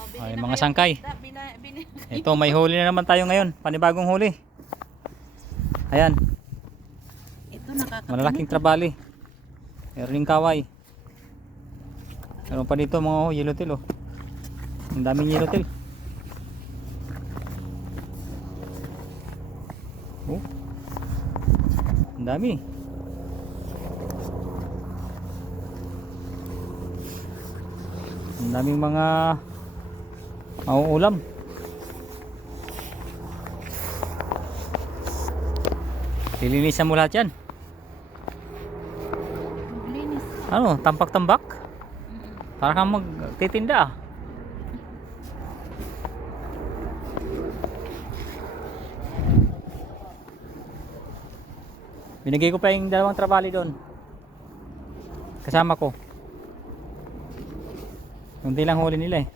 Oh, Ay, mga sangkay. Bina-. Ito, may huli na naman tayo ngayon. Panibagong huli. Ayan, Ito malalaking trabali. Meron ding kaway. Meron pa dito mga oh, yellow tail oh. Ang daming yellow tail. Oh. Ang dami. Ang daming mga mauulam. Lilinisan mo lahat yan. Linis. Ano, tampak-tambak? Mm-mm. Para kang magtitinda ah. Binigay ko pa yung dalawang trabali doon. Kasama ko. Hindi lang huli nila eh.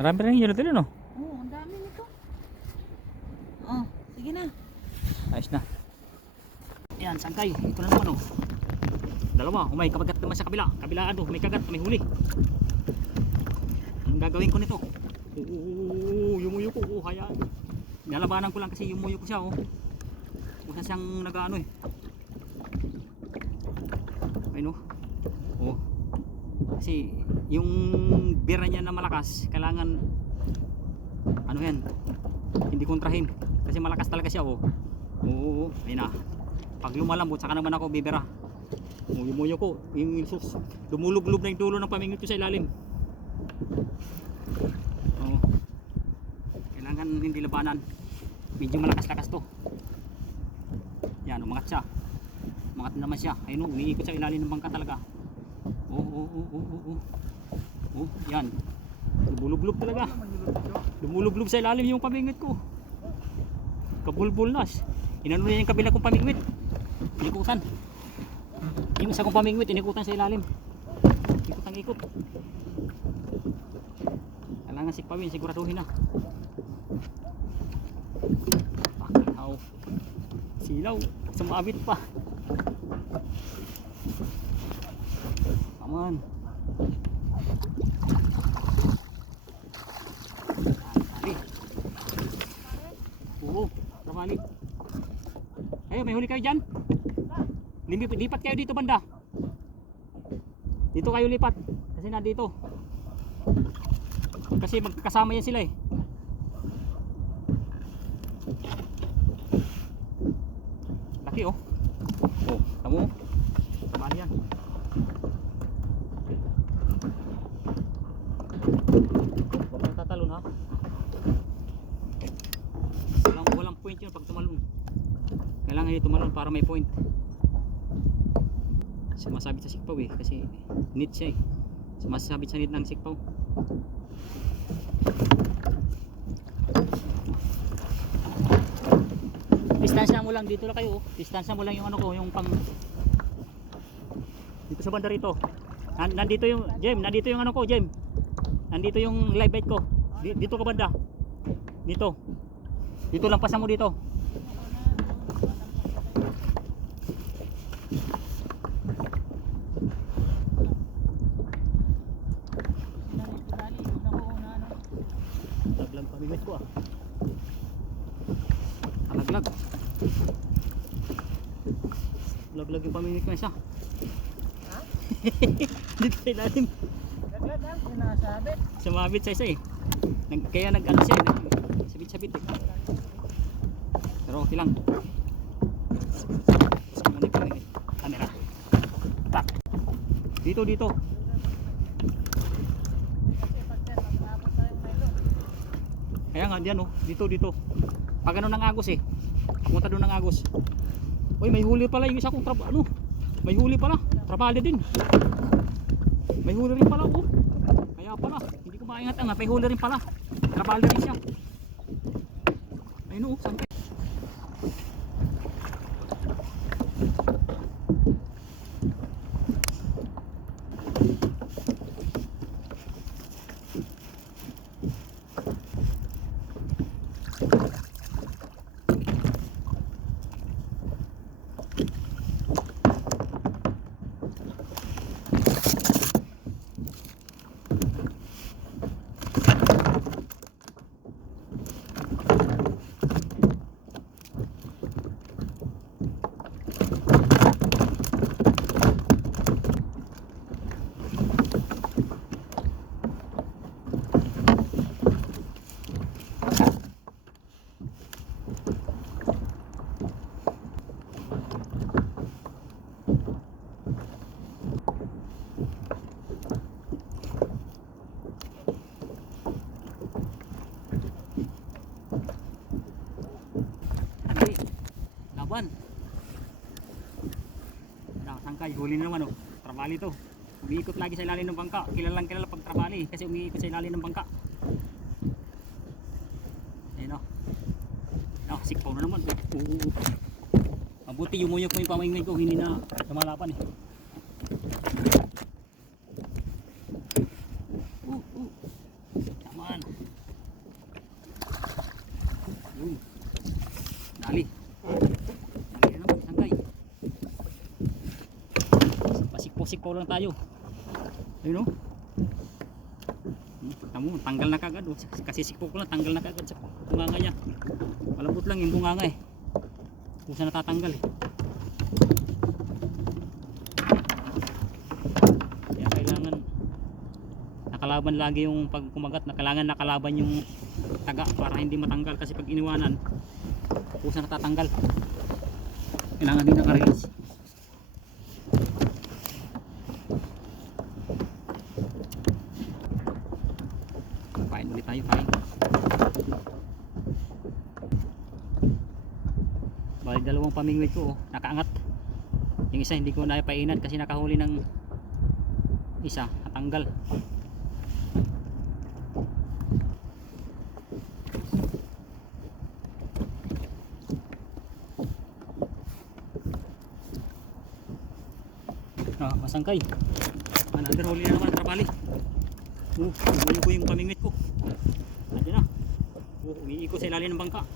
Marami rin yellow tail no? Oo, ang dami nito. Oh, sige na. Ayos na. Yan, sangkay. Ito na naman oh. Dalawa. Oh, may kabagat naman sa kabila. Kabilaan do. May kagat. May huli. Anong gagawin ko nito? Oo, yumuyo ko. Oh, hayaan. Nalabanan ko lang kasi yumuyo ko siya oh. Kusa siyang nag-ano eh. Ayun oh. Oh. Kasi yung bira niya na malakas, kailangan ano yan, hindi kontrahin. Kasi malakas talaga siya oh. Oo, ayun na. Pag lumalambot, saka naman ako bibira. Muyo-muyo ko. Yung sus, lumulublob na yung dulo ng pamingit ko sa ilalim. Oo. Kailangan hindi labanan. Medyo malakas-lakas to. Yan, umangat siya. Umangat naman siya. Ayun, oh, umiikot sa ilalim ng bangka talaga. Oo, oo, oo, oo, oo. Oh, yan. Lumulublob talaga. Lumulublob sa ilalim yung pamingit ko. Kabulbul-nas. Inano niya yung kabila kong pamingwit. Inikutan. Yung isa kong pamingwit, inikutan sa ilalim. Ikot ang ikot. Kailangan sikpawin, siguraduhin na. Pakaw. Silaw. Sumabit pa. Come on. Oo, ramali. Ayun, may huli kayo dyan. Lipat, lipat kayo dito banda. Dito kayo lipat. Kasi nandito. Kasi magkasama yan sila eh. Laki oh. Oh, tamo. Ramali yan. Huwag kang tatalon ha. Walang, walang point yun pag tumalon. Tumalon para may point. Sumasabit sa sikpaw eh. Kasi neat siya eh. Sumasabit sa neat ng sikpaw. Distansya mo lang dito lang kayo. oh. Distansya mo lang yung ano ko, yung pang dito sa banda rito. Nan- Nandito yung Jem, nandito yung ano ko, Jem. Nandito yung live bait ko. Di- Dito ka banda. Dito. Dito lang pasa mo dito. Laglag pamimit ko ah. Laglag. Laglag yung pamimit ko isa. Ha? Dito sa ilalim. Gagad lang, sinasabit. Sumabit sa isa eh. Nag, kaya nag ano siya eh. Sabit-sabit eh. Pero okay lang. Na camera. Tak. Dito, dito. Kasi pag yan, mag-aabot tayo ngayon. Kaya nga diyan oh. Dito, dito. Pag ano ng agos eh. Papunta doon ng agos. Uy, may huli pala yung isa kong trap ano. May huli pala. Trapali din. May huli rin pala oh. Kaya pala, hindi ko maingat nga. May huli rin pala. Trapali rin siya. Ayun oh, sangkay. Laban. Nakasangkay, huli na naman oh. Trabali to. Umiikot lagi sa ilalim ng bangka. Kilalang kilala pag trabali kasi umiikot sa ilalim ng bangka. Ayun oh. Ah, sikpaw na naman. Oo. Mabuti yumuyok mo yung pamingwing ko, hindi na lumalapan eh. Uh, uh. Tamaan. Yun. Dali. Dali na naman, sangkay. Pasikpo-sikpo lang tayo. Ayun o. Hmm, Tamo, tanggal na kagad. Oh. Kasi sikpo ko lang, tanggal na kagad sa bunganga niya. Malambot lang yung bunganga eh. Kusa natatanggal eh. Kaya kailangan nakalaban lagi yung pag kumagat na kailangan nakalaban yung taga para hindi matanggal kasi pag iniwanan kusa natatanggal kailangan din naka-release ulit tayo pain bali dalawang pamingwit ko oh, nakaangat yung isa hindi ko na painan kasi nakahuli ng isa natanggal Ah, masangkay. Another huli na naman, trabali. Uh, umulo ko yung pamingwit ko. Umiikot sa ilalim ng bangka.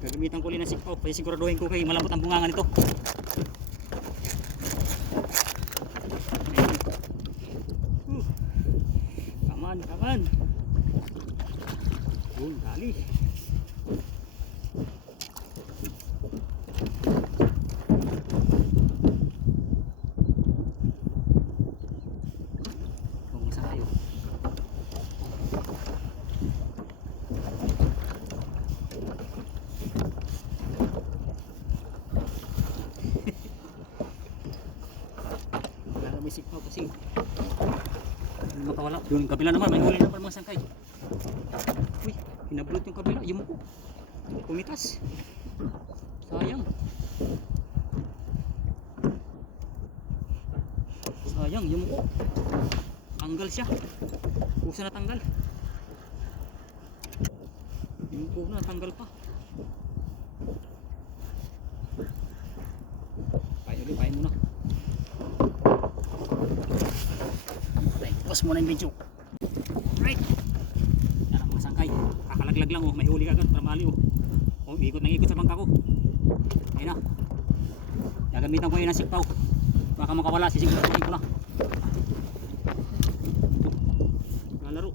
Gagamitan ko ulit ng sikpaw. Kasi siguraduhin ko kay malambot ang bungangan nito. Uh, come on, come on. Yun, dali. Kung isa kayo. May sikpaw kasi makawala. Yung kabila naman, may huli naman mga sangkay. Uy, pinablot yung kabila. Yung ko. Pumitas. Sayang. Sayang, yung ko. Tanggal siya. Kusa na tanggal. Yung ko na tanggal pa. Pain ulit, pain muna. Okay, pause muna yung video. Right. Yan ang mga sangkay. Kakalaglag lang oh. May huli kagad. Tramali oh. Oh, ikot nang ikot sa bangka ko. Ayun na. Gagamitan ko yun ng sikpaw. Baka makawala. Sisiguraduhin ko lang. Lalaro.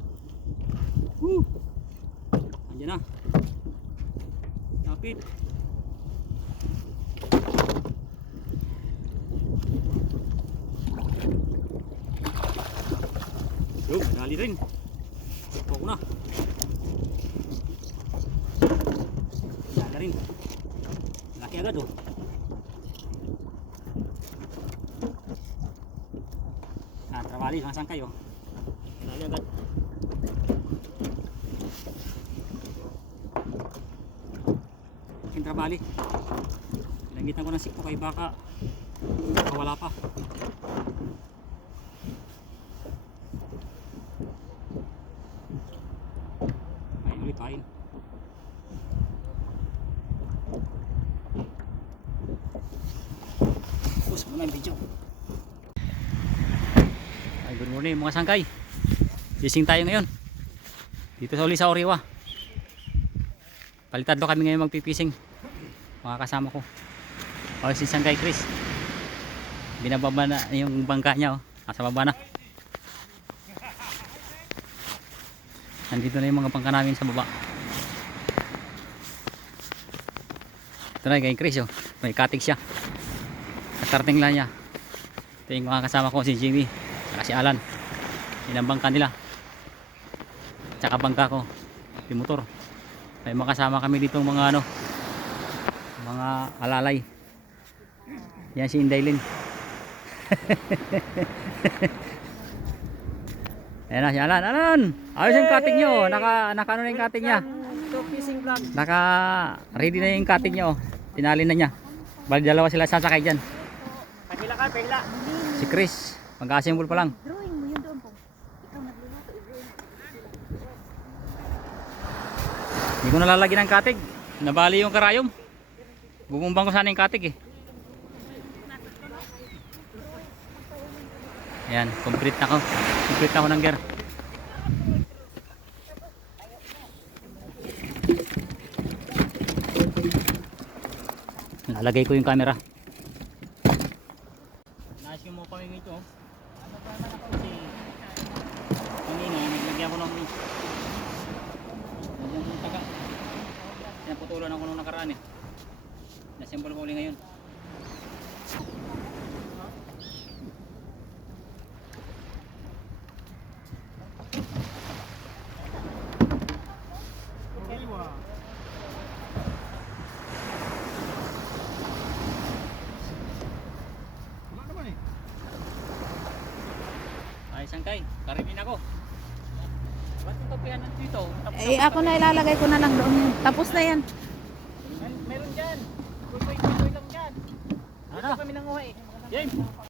Woo! Andiyan na. Kapit. Yung, dali rin. Sikpo ko na. Dala rin. Laki agad oh. Ah, travali, masang kayo. Dali agad. Yung travali. Langitan ko ng sikpo kay baka. Wala pa. Kain ulit, kain. Tapos muna yung video. Ay, good morning mga sangkay. Fishing tayo ngayon. Dito sa uli sa Oriwa. Palitadlo kami ngayon magpipising. Mga kasama ko. O si Sangkay Chris. Binababa na yung bangka niya. Oh. Nasa baba na. Nandito na yung mga bangka namin sa baba. Ito na kay Chris. Oh. May katig siya. Kasarting lang niya. Ito yung mga kasama ko si Jimmy. Saka si Alan. Yun ang bangka nila. Tsaka bangka ko. Yung motor. May mga kasama kami dito mga ano. Mga alalay. Yan si Indaylin. Ayan na si Alan. Alan! Ayos yung cutting nyo. Naka, naka ano na yung cutting niya. Naka ready na yung cutting niya oh. Tinali na niya. Bali dalawa sila sasakay dyan. Pahila ka, pahila. Si Chris, mag-assemble pa lang. Drawing mo yun doon po. Ikaw nagluluto. i-drawing. Hindi ko nalalagyan ng katig. Nabali yung karayom. Bumumbang ko sana yung katig eh. Ayan, complete na ko. Complete na ako ng gear. Lalagay ko yung camera. Nais mo pa yung ito. Ano naglagyan ko ng Lagyan ko ng taga. Pinaputulan ako nung nakaraan eh. Nasimple ko uli ngayon. Ay, sangkay. Karimin ako. Ba't yung kapihan dito? Tapos Eh, ako na ilalagay ko na lang doon. Tapos na yan.